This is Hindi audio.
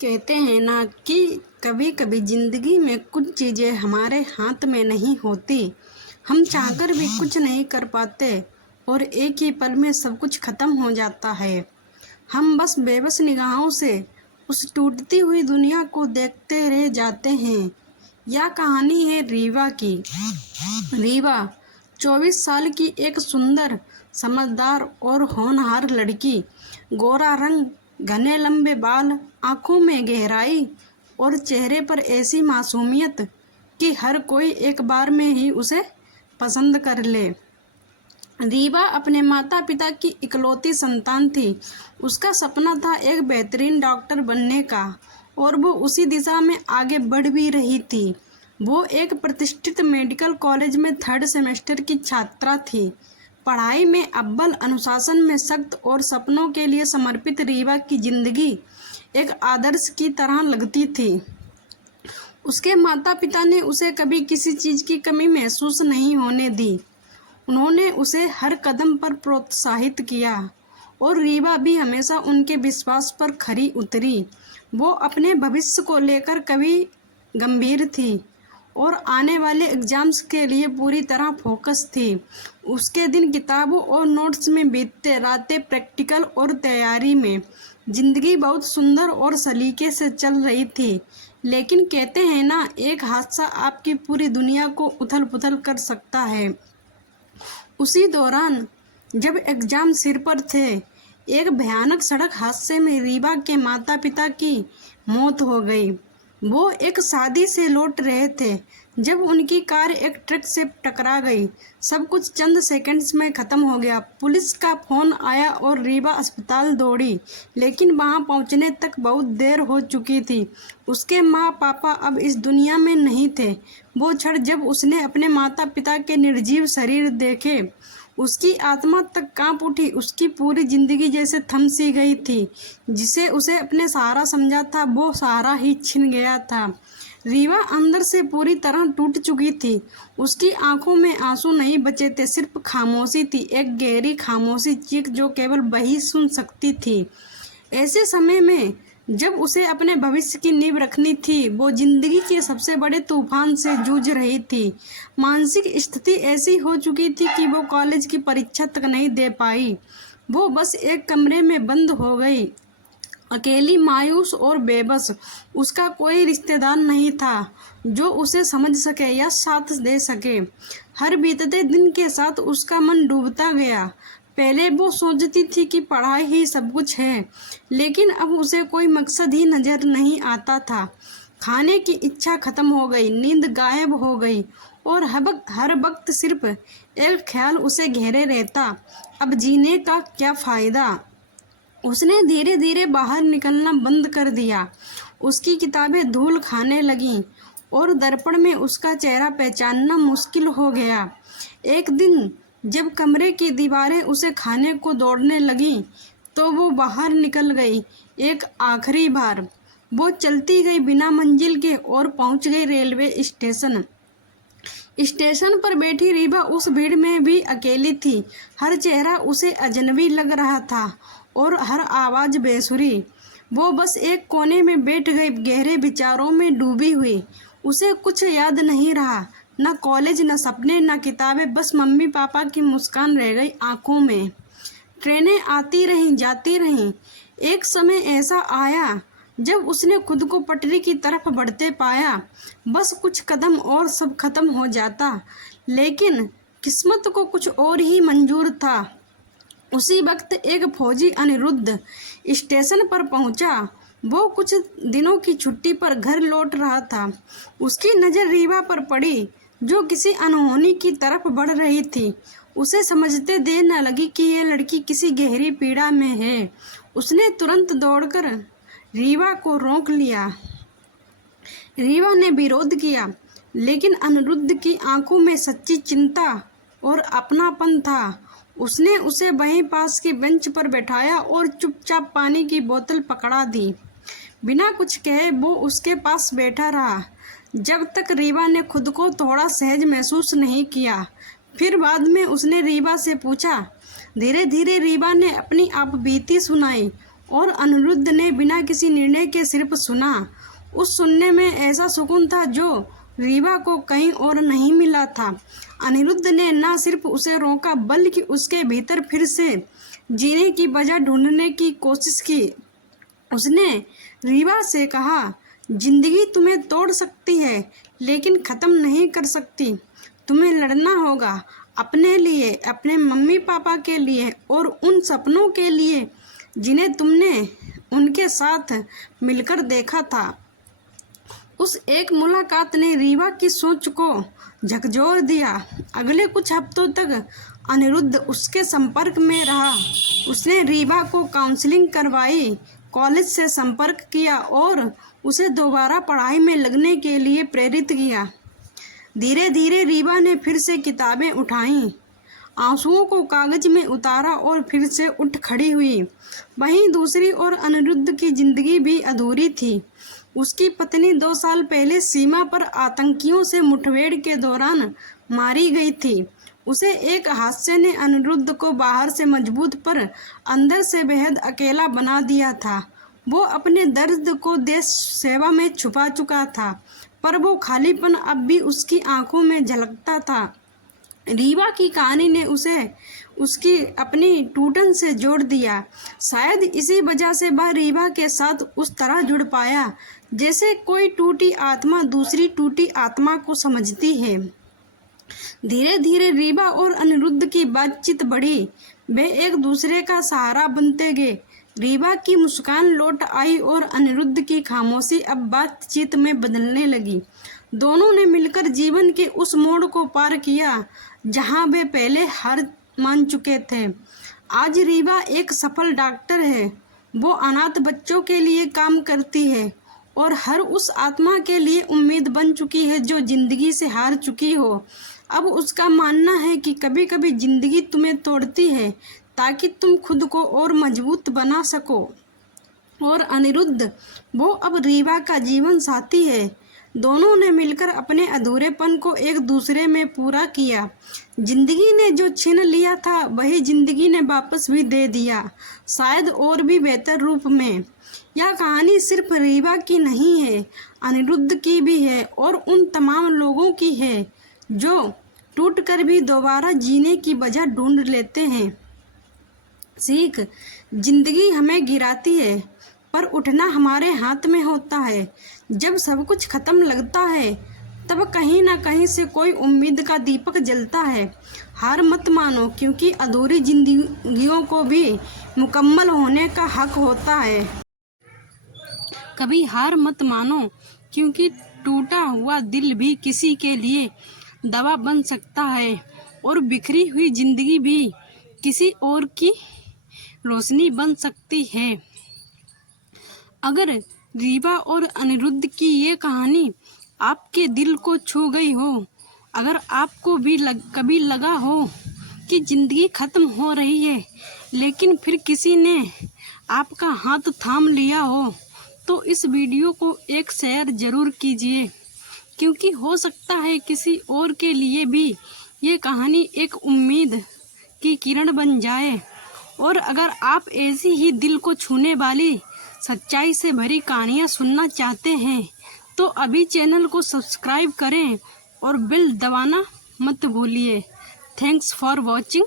कहते हैं ना कि कभी कभी ज़िंदगी में कुछ चीज़ें हमारे हाथ में नहीं होती। हम चाहकर भी कुछ नहीं कर पाते और एक ही पल में सब कुछ ख़त्म हो जाता है। हम बस बेबस निगाहों से उस टूटती हुई दुनिया को देखते रह जाते हैं। यह कहानी है रीवा की। रीवा 24 साल की एक सुंदर, समझदार और होनहार लड़की। गोरा रंग, घने लंबे बाल, आंखों में गहराई और चेहरे पर ऐसी मासूमियत कि हर कोई एक बार में ही उसे पसंद कर ले। रीवा अपने माता पिता की इकलौती संतान थी। उसका सपना था एक बेहतरीन डॉक्टर बनने का और वो उसी दिशा में आगे बढ़ भी रही थी। वो एक प्रतिष्ठित मेडिकल कॉलेज में 3rd सेमेस्टर की छात्रा थी। पढ़ाई में अव्वल, अनुशासन में सख्त और सपनों के लिए समर्पित रीवा की जिंदगी एक आदर्श की तरह लगती थी। उसके माता पिता ने उसे कभी किसी चीज़ की कमी महसूस नहीं होने दी। उन्होंने उसे हर कदम पर प्रोत्साहित किया और रीवा भी हमेशा उनके विश्वास पर खरी उतरी। वो अपने भविष्य को लेकर कभी गंभीर थी और आने वाले एग्जाम्स के लिए पूरी तरह फोकस थी। उसके दिन किताबों और नोट्स में बीतते, रातें प्रैक्टिकल और तैयारी में। जिंदगी बहुत सुंदर और सलीके से चल रही थी, लेकिन कहते हैं ना, एक हादसा आपकी पूरी दुनिया को उथल पुथल कर सकता है। उसी दौरान जब एग्जाम सिर पर थे, एक भयानक सड़क हादसे में रीवा के माता पिता की मौत हो गई। वो एक शादी से लौट रहे थे जब उनकी कार एक ट्रक से टकरा गई। सब कुछ चंद सेकंड्स में ख़त्म हो गया। पुलिस का फ़ोन आया और रीवा अस्पताल दौड़ी, लेकिन वहां पहुंचने तक बहुत देर हो चुकी थी। उसके माँ पापा अब इस दुनिया में नहीं थे। वो क्षण जब उसने अपने माता पिता के निर्जीव शरीर देखे, उसकी आत्मा तक कांप उठी। उसकी पूरी जिंदगी जैसे थम सी गई थी। जिसे उसे अपने सहारा समझा था, वो सहारा ही छिन गया था। रीवा अंदर से पूरी तरह टूट चुकी थी। उसकी आंखों में आंसू नहीं बचे थे, सिर्फ खामोशी थी, एक गहरी खामोशी चीख जो केवल वही सुन सकती थी। ऐसे समय में जब उसे अपने भविष्य की नींव रखनी थी, वो जिंदगी के सबसे बड़े तूफान से जूझ रही थी। मानसिक स्थिति ऐसी हो चुकी थी कि वो कॉलेज की परीक्षा तक नहीं दे पाई। वो बस एक कमरे में बंद हो गई, अकेली, मायूस और बेबस। उसका कोई रिश्तेदार नहीं था जो उसे समझ सके या साथ दे सके। हर बीतते दिन के साथ उसका मन डूबता गया। पहले वो सोचती थी कि पढ़ाई ही सब कुछ है, लेकिन अब उसे कोई मकसद ही नज़र नहीं आता था। खाने की इच्छा खत्म हो गई, नींद गायब हो गई और हर वक्त सिर्फ एक ख्याल उसे घेरे रहता, अब जीने का क्या फ़ायदा। उसने धीरे धीरे बाहर निकलना बंद कर दिया। उसकी किताबें धूल खाने लगीं और दर्पण में उसका चेहरा पहचानना मुश्किल हो गया। एक दिन जब कमरे की दीवारें उसे खाने को दौड़ने लगीं, तो वो बाहर निकल गई। एक आखिरी बार वो चलती गई बिना मंजिल के और पहुंच गई रेलवे स्टेशन। स्टेशन पर बैठी रीवा उस भीड़ में भी अकेली थी। हर चेहरा उसे अजनबी लग रहा था और हर आवाज़ बेसुरी। वो बस एक कोने में बैठ गई, गहरे विचारों में डूबी हुई। उसे कुछ याद नहीं रहा, न कॉलेज, न सपने, न किताबें, बस मम्मी पापा की मुस्कान रह गई आंखों में। ट्रेनें आती रहीं, जाती रहीं। एक समय ऐसा आया जब उसने खुद को पटरी की तरफ बढ़ते पाया। बस कुछ कदम और सब खत्म हो जाता, लेकिन किस्मत को कुछ और ही मंजूर था। उसी वक्त एक फौजी अनिरुद्ध स्टेशन पर पहुंचा। वो कुछ दिनों की छुट्टी पर घर लौट रहा था। उसकी नज़र रीवा पर पड़ी, जो किसी अनहोनी की तरफ बढ़ रही थी। उसे समझते देर न लगी कि यह लड़की किसी गहरी पीड़ा में है। उसने तुरंत दौड़कर रीवा को रोक लिया। रीवा ने विरोध किया, लेकिन अनिरुद्ध की आंखों में सच्ची चिंता और अपनापन था। उसने उसे वहीं पास की बेंच पर बैठाया और चुपचाप पानी की बोतल पकड़ा दी। बिना कुछ कहे वो उसके पास बैठा रहा, जब तक रीवा ने खुद को थोड़ा सहज महसूस नहीं किया। फिर बाद में उसने रीवा से पूछा। धीरे धीरे रीवा ने अपनी आप बीती सुनाई और अनिरुद्ध ने बिना किसी निर्णय के सिर्फ सुना। उस सुनने में ऐसा सुकून था जो रीवा को कहीं और नहीं मिला था। अनिरुद्ध ने न सिर्फ उसे रोका बल्कि उसके भीतर फिर से जीने की वजह ढूंढने की कोशिश की। उसने रीवा से कहा, जिंदगी तुम्हें तोड़ सकती है लेकिन ख़त्म नहीं कर सकती। तुम्हें लड़ना होगा अपने लिए, अपने मम्मी पापा के लिए और उन सपनों के लिए जिन्हें तुमने उनके साथ मिलकर देखा था। उस एक मुलाकात ने रीवा की सोच को झकझोर दिया। अगले कुछ हफ्तों तक अनिरुद्ध उसके संपर्क में रहा। उसने रीवा को काउंसलिंग करवाई, कॉलेज से संपर्क किया और उसे दोबारा पढ़ाई में लगने के लिए प्रेरित किया। धीरे धीरे रीवा ने फिर से किताबें उठाईं, आंसुओं को कागज में उतारा और फिर से उठ खड़ी हुई। वहीं दूसरी ओर अनिरुद्ध की जिंदगी भी अधूरी थी। उसकी पत्नी 2 साल पहले सीमा पर आतंकियों से मुठभेड़ के दौरान मारी गई थी। उसे एक हादसे ने अनिरुद्ध को बाहर से मजबूत पर अंदर से बेहद अकेला बना दिया था। वो अपने दर्द को देश सेवा में छुपा चुका था, पर वो खालीपन अब भी उसकी आंखों में झलकता था। रीवा की कहानी ने उसे उसकी अपनी टूटन से जोड़ दिया। शायद इसी वजह से वह रीवा के साथ उस तरह जुड़ पाया जैसे कोई टूटी आत्मा दूसरी टूटी आत्मा को समझती है। धीरे धीरे रीवा और अनिरुद्ध की बातचीत बढ़ी। वे एक दूसरे का सहारा बनते गए। रीवा की मुस्कान लौट आई और अनिरुद्ध की खामोशी अब बातचीत में बदलने लगी। दोनों ने मिलकर जीवन के उस मोड़ को पार किया जहां वे पहले हार मान चुके थे। आज रीवा एक सफल डॉक्टर है। वो अनाथ बच्चों के लिए काम करती है और हर उस आत्मा के लिए उम्मीद बन चुकी है जो जिंदगी से हार चुकी हो। अब उसका मानना है कि कभी कभी जिंदगी तुम्हें तोड़ती है ताकि तुम खुद को और मजबूत बना सको। और अनिरुद्ध, वो अब रीवा का जीवन साथी है। दोनों ने मिलकर अपने अधूरेपन को एक दूसरे में पूरा किया। जिंदगी ने जो छीन लिया था वही जिंदगी ने वापस भी दे दिया, शायद और भी बेहतर रूप में। यह कहानी सिर्फ रीवा की नहीं है, अनिरुद्ध की भी है और उन तमाम लोगों की है जो टूटकर भी दोबारा जीने की वजह ढूंढ लेते हैं। सीख, जिंदगी हमें गिराती है पर उठना हमारे हाथ में होता है। जब सब कुछ खत्म लगता है तब कहीं ना कहीं से कोई उम्मीद का दीपक जलता है। हार मत मानो, क्योंकि अधूरी जिंदगियों को भी मुकम्मल होने का हक होता है। कभी हार मत मानो, क्योंकि टूटा हुआ दिल भी किसी के लिए दवा बन सकता है और बिखरी हुई जिंदगी भी किसी और की रोशनी बन सकती है। अगर रीवा और अनिरुद्ध की ये कहानी आपके दिल को छू गई हो, अगर आपको भी कभी लगा हो कि ज़िंदगी ख़त्म हो रही है लेकिन फिर किसी ने आपका हाथ थाम लिया हो, तो इस वीडियो को एक शेयर ज़रूर कीजिए, क्योंकि हो सकता है किसी और के लिए भी ये कहानी एक उम्मीद की किरण बन जाए। और अगर आप ऐसी ही दिल को छूने वाली सच्चाई से भरी कहानियाँ सुनना चाहते हैं तो अभी चैनल को सब्सक्राइब करें और बेल दबाना मत भूलिए। Thanks for watching.